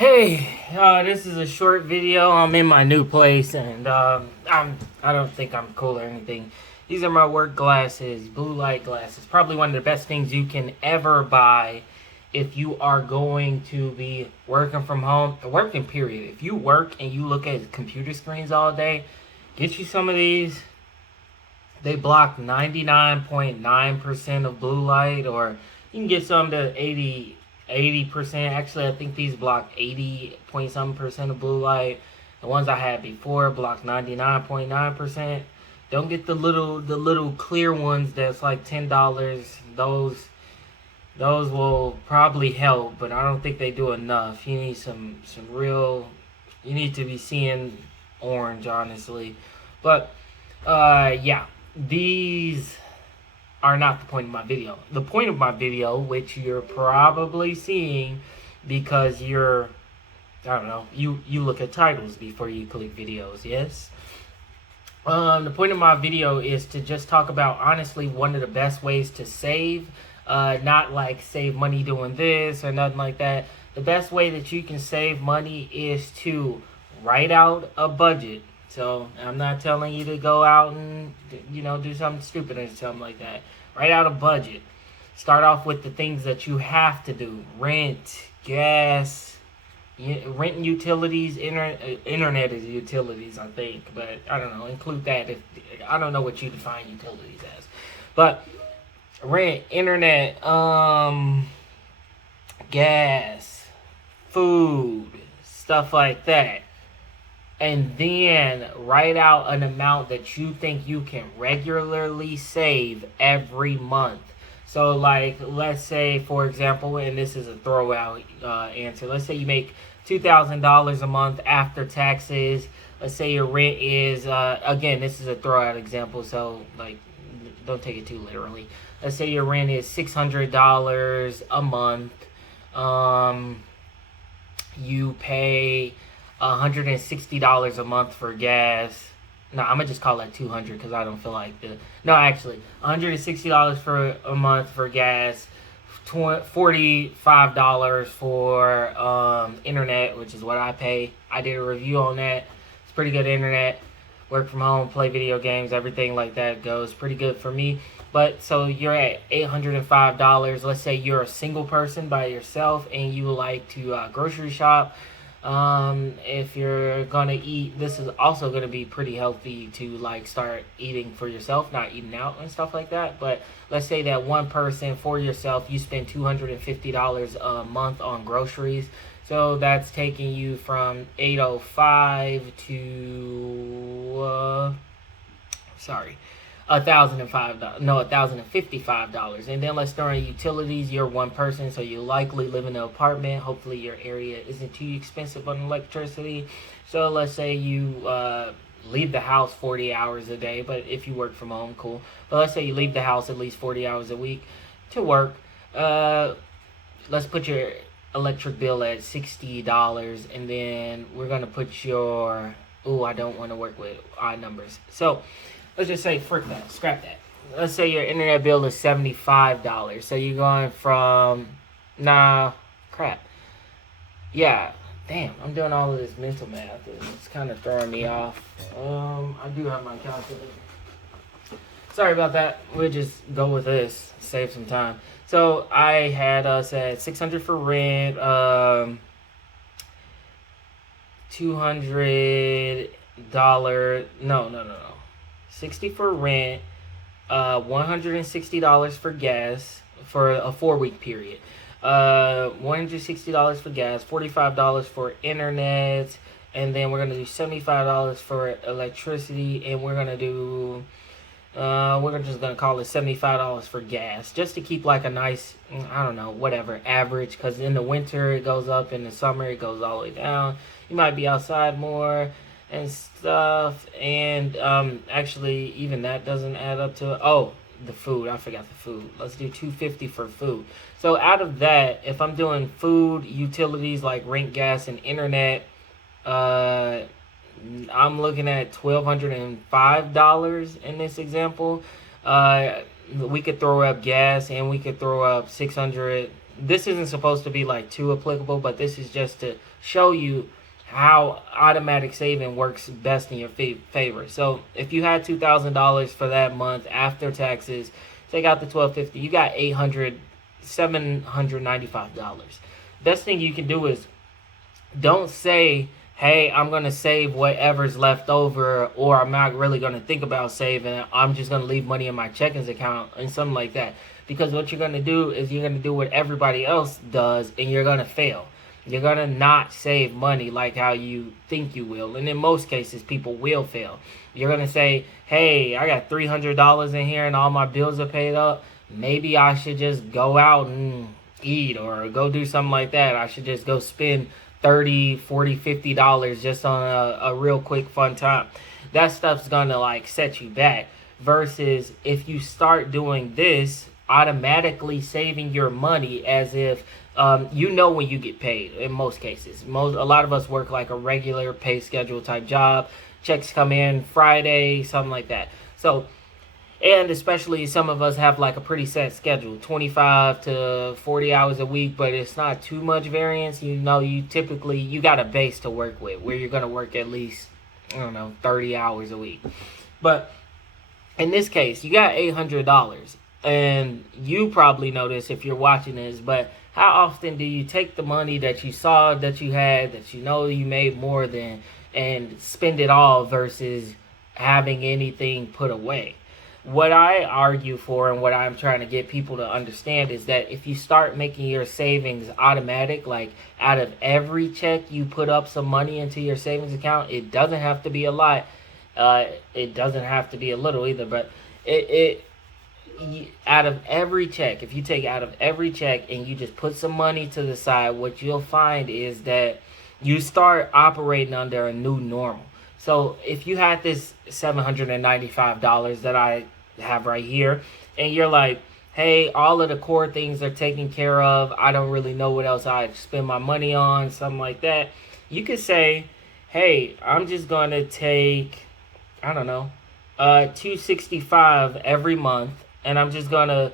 Hey, this is a short video. I'm in my new place, and I don't think I'm cool or anything. These are my work glasses, blue light glasses. Probably one of the best things you can ever buy if you are going to be working from home, working period. If you work and you look at computer screens all day, get you some of these. They block 99.9% of blue light, or you can get some to 80%. Actually, I think these block 80 point something percent of blue light. The ones I had before block 99.9%. Don't get the little clear ones that's like $10. Those will probably help, but I don't think they do enough. You need some real. You need to be seeing orange, honestly. But yeah, these are not the point of my video. The point of my video, which you're probably seeing because I don't know, you look at titles before you click videos, yes? The point of my video is to just talk about, honestly, one of the best ways to save. Not like save money doing this or nothing like that. The best way that you can save money is to write out a budget. So I'm not telling you to go out and do something stupid or something like that. Write out a budget. Start off with the things that you have to do: rent, gas, rent and utilities. Internet is utilities, I think, but I don't know. Include that. If I don't know what you define utilities as, but rent, internet, gas, food, stuff like that. And then write out an amount that you think you can regularly save every month. So, like, let's say, for example, and this is a throwout answer. Let's say you make $2,000 a month after taxes. Let's say your rent is, again, this is a throwout example, so, like, don't take it too literally. Let's say your rent is $600 a month. You pay $160 a month for gas. No, I'm gonna just call that 200 because I don't feel like the. No, actually, $160 for a month for gas, $45 for internet, which is what I pay. I did a review on that. It's pretty good internet. Work from home, play video games, everything like that goes pretty good for me. But so you're at $805. Let's say you're a single person by yourself and you like to grocery shop. If you're gonna eat, this is also gonna be pretty healthy to like start eating for yourself, not eating out and stuff like that. But let's say that one person for yourself, you spend $250 a month on groceries. So that's taking you from 805 to sorry, $1,005. No, $1,055. And then let's throw in utilities. You're one person, so you likely live in an apartment. Hopefully your area isn't too expensive on electricity. So let's say you leave the house 40 hours a day, but if you work from home, cool. But let's say you leave the house at least 40 hours a week to work. Let's put your electric bill at $60, and then we're gonna put your. Ooh, I don't want to work with odd numbers. So let's just say, frick that, scrap that. Let's say your internet bill is $75. So you're going from, crap. Yeah, damn, I'm doing all of this mental math. It's kind of throwing me off. I do have my calculator. Sorry about that. We'll just go with this, save some time. So I had us at $600 for rent, $200. No. 60 for rent, $160 for gas for a 4-week period. $160 for gas, $45 for internet, and then we're gonna do $75 for electricity, and we're just gonna call it $75 for gas, just to keep like a nice, I don't know, whatever, average, because in the winter it goes up, in the summer it goes all the way down. You might be outside more and stuff, and actually even that doesn't add up to the food. I forgot the food. Let's do $250 for food. So out of that, if I'm doing food, utilities like rent, gas, and internet, I'm looking at $1,205 in this example. We could throw up gas, and we could throw up 600. this isn't supposed to be like too applicable, but this is just to show you how automatic saving works best in your favor. So if you had $2,000 for that month after taxes, take out the $1,250, you got $795. Best thing you can do is don't say, hey, I'm going to save whatever's left over, or I'm not really going to think about saving. I'm just going to leave money in my checkings account and something like that. Because what you're going to do is you're going to do what everybody else does, and you're going to fail. You're going to not save money like how you think you will. And in most cases, people will fail. You're going to say, hey, I got $300 in here and all my bills are paid up. Maybe I should just go out and eat or go do something like that. I should just go spend $30, $40, $50 just on a real quick fun time. That stuff's going to like set you back. Versus if you start doing this, automatically saving your money as if you know when you get paid. In most cases, a lot of us work like a regular pay schedule type job. Checks come in Friday, something like that. So, and especially some of us have like a pretty set schedule, 25 to 40 hours a week, but it's not too much variance. You know, you got a base to work with where you're going to work at least, 30 hours a week. But in this case, you got $800. And you probably know this if you're watching this, but how often do you take the money that you saw that you had, that you know you made more than, and spend it all versus having anything put away? What I argue for and what I'm trying to get people to understand is that if you start making your savings automatic, like out of every check you put up some money into your savings account, it doesn't have to be a lot. It doesn't have to be a little either, but out of every check, if you take out of every check and you just put some money to the side, what you'll find is that you start operating under a new normal. So if you had this $795 that I have right here, and you're like, hey, all of the core things are taken care of, I don't really know what else I'd spend my money on, something like that, you could say, hey, I'm just going to take, $265 every month, and I'm just gonna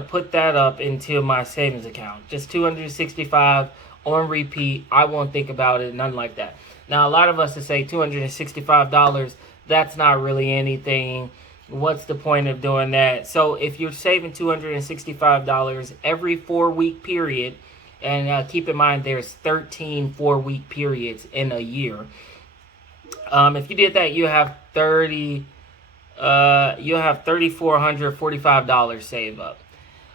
put that up into my savings account. Just $265 on repeat. I won't think about it, nothing like that. Now, a lot of us would say $265, that's not really anything. What's the point of doing that? So if you're saving $265 every 4-week period, and keep in mind there's 13 4-week periods in a year. If you did that, you have $3,445 save up.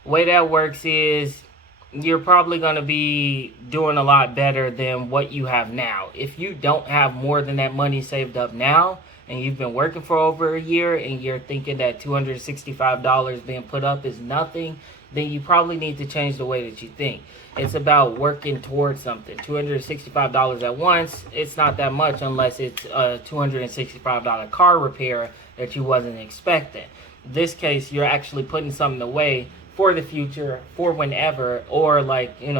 The way that works is you're probably going to be doing a lot better than what you have now. If you don't have more than that money saved up now, and you've been working for over a year, and you're thinking that $265 being put up is nothing, then you probably need to change the way that you think. It's about working towards something. $265 at once, it's not that much unless it's a $265 car repair that you wasn't expecting. In this case, you're actually putting something away for the future, for whenever, or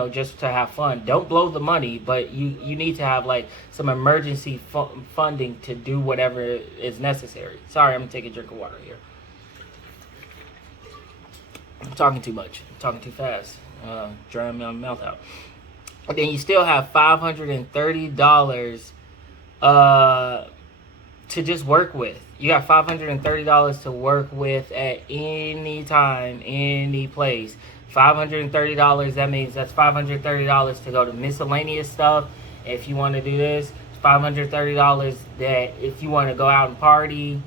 just to have fun. Don't blow the money, but you need to have some emergency funding to do whatever is necessary. Sorry, I'm gonna take a drink of water here. I'm talking too much. I'm talking too fast. Drying my mouth out. And then you still have $530 to just work with. You got $530 to work with at any time, any place. $530, that means that's $530 to go to miscellaneous stuff. If you want to do this, it's $530 that if you want to go out and party,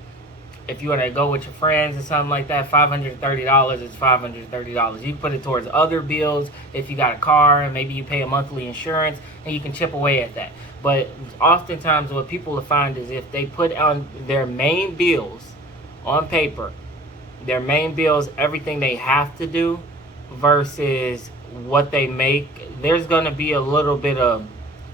if you want to go with your friends or something like that, $530 is $530. You can put it towards other bills if you got a car and maybe you pay a monthly insurance, and you can chip away at that. But oftentimes what people will find is if they put on their main bills on paper, their main bills, everything they have to do versus what they make, there's going to be a little bit of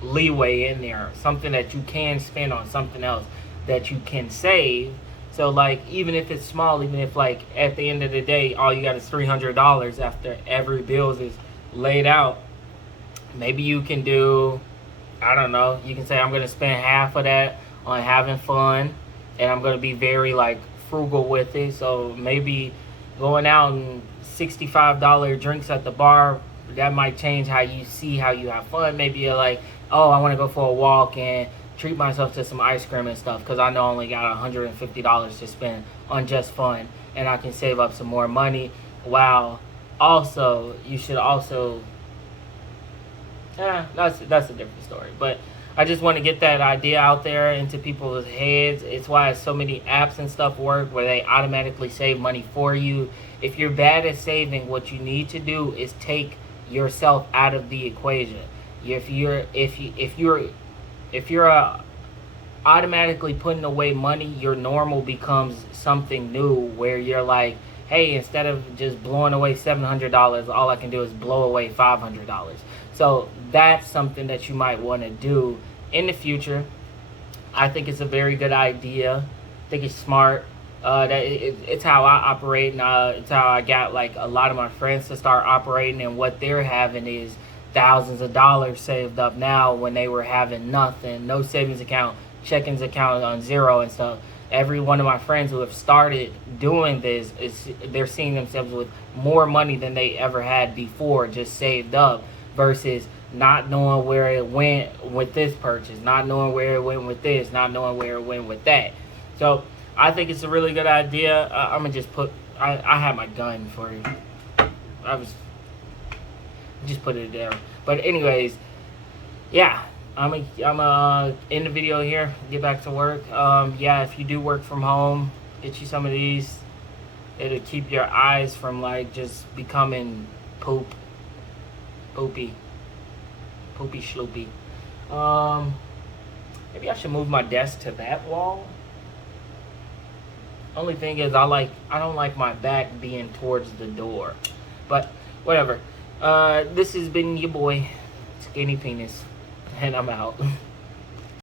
leeway in there, something that you can spend on something else that you can save. So even if it's small, even if at the end of the day all you got is $300 after every bill is laid out, maybe you can do, you can say I'm going to spend half of that on having fun, and I'm going to be very frugal with it. So maybe going out and $65 drinks at the bar that might change how you see how you have fun. Maybe you're like, oh, I want to go for a walk and treat myself to some ice cream and stuff because I know I only got $150 to spend on just fun, and I can save up some more money. While also, you should also, that's a different story. But I just want to get that idea out there into people's heads. It's why so many apps and stuff work where they automatically save money for you. If you're bad at saving, what you need to do is take yourself out of the equation. If you're automatically putting away money, your normal becomes something new where you're like, hey, instead of just blowing away $700, all I can do is blow away $500. So that's something that you might want to do in the future. I think it's a very good idea. I think it's smart. It's how I operate, and it's how I got like a lot of my friends to start operating. And what they're having is thousands of dollars saved up now when they were having nothing, no savings account, checkings account on zero and stuff. Every one of my friends who have started doing this they're seeing themselves with more money than they ever had before, just saved up, versus not knowing where it went with this purchase, not knowing where it went with this, not knowing where it went with that. So I think it's a really good idea. I'm gonna just put. I have my gun for you. I was just put it there. But anyways, yeah. I'm end the video here. Get back to work. Yeah, if you do work from home, get you some of these. It'll keep your eyes from like just becoming poopy schloopy. Maybe I should move my desk to that wall. Only thing is, I don't like my back being towards the door. But whatever. This has been your boy, Skinny Penis, and I'm out.